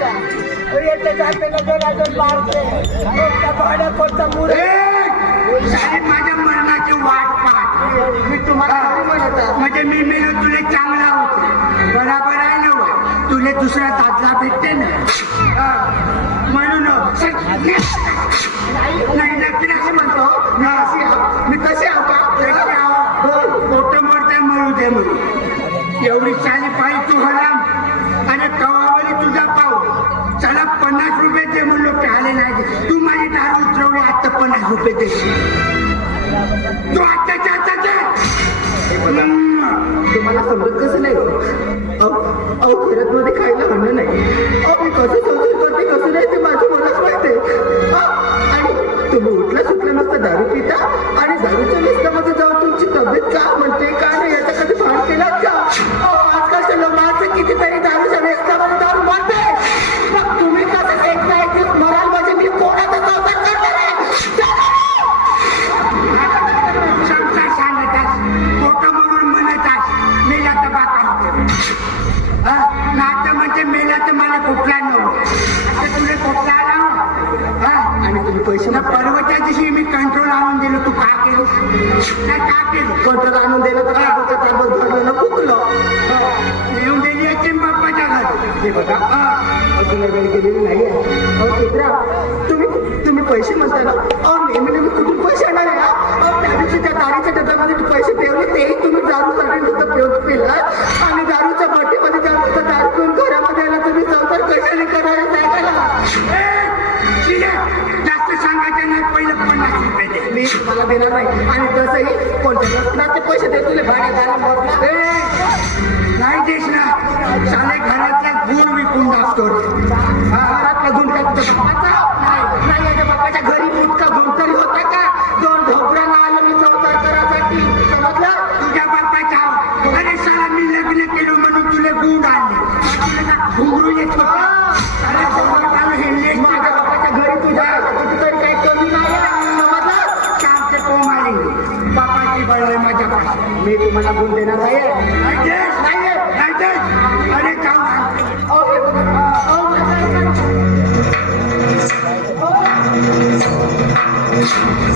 जायचा येते जाते नजर अजून मारते भाड्या कोणता मुरे साहेब माझ्या मरणाची वाट पाहत मी तुम्हाला म्हणत आहे. म्हणजे मी मेलो तुले चांगला होते बराबर आहे ना वय तुले दुसरा दादला भेटते ना म्हणून नाही नक्की असं म्हणतो मी कसे आहो का मोठं मोठं मरू दे म्हणून एवढी चाली पाहिजे तू हराम आणि कवावरी तुझा पाव चला 50 रुपये दे म्हणलो आले नाही तू माझी दारू उतरवली आता 50 रुपये देशील तू आत्ताच्या आता दे तुम्हाला समजत कसं नाही अहो खरंच मध्ये खायला म्हणणं नाही अहो मी कसं समजून करते कसं नाही ते माझं मलाच माहिती आणि तुम्ही उठला सुटला नसता दारू पिता आणि दारूच्या व्यसनामध्ये जाऊन तुमची तब्येत का म्हणते का नाही याचा कधी भान केलात का आजकालच्या लोकांचं कितीतरी दारूच्या व्यसनामध्ये जाऊन म्हणते मग तुम्ही कसं एक ना एक दिवस मराल म्हणजे मी कोणाचा संसार करणार आहे संसार सांगतात मोठं म्हणून म्हणतात मेला तर बाका नातं म्हणजे मेला तर मला कुठला नव्हतं आता तुला कुठला आला आणि तुम्ही पैसे पर्वता दिवशी मी कंट्रोल आणून दिलो तू का केलं नाही का केलं कंट्रोल आणून दिलं तर तांबत भरलं फुकलं येऊन दिली आहे बाप्पाच्या घरी हे बघा अजून वेळ गेलेली नाही आहे तुम्ही पैसे म्हणताय ना नेहमी नेहमी कुठून पैसे आणणार आहे ना त्या दिवशी त्या दारूच्या डब्यामध्ये पैसे ठेवले तेही तुम्ही दारूसाठी नुसतं पिला आणि दारूच्या बाटीमध्ये त्या नुसतं दारू पिऊन घरामध्ये आला तुम्ही संसार कशाने करणार सांगायला जास्त सांगायचं नाही पहिलं 50 रुपये दे मी तुम्हाला देणार नाही आणि तसंही कोणत्या नसणार ते पैसे देतो भाड्या दारा नाही देश ना साले घरातला गुण विकून टाकतो घरातला गुण नाही याच्या बापाच्या घरी मुटका गुण तरी होता का 2 ढोकऱ्यांना आलं मी संसार करायसाठी समजलं तुझ्या बापाच्या अरे साला मी लग्न केलं म्हणून तुला गुण आणले घुंगरू येत होता माझ्या बापाच्या घरी तुझ्या कुठेतरी काही कमी नाही समजलं कामचे कोमाली बापाची बळ माझ्या पाशी मी तुम्हाला गुण देणार नाही अरे काम Oh,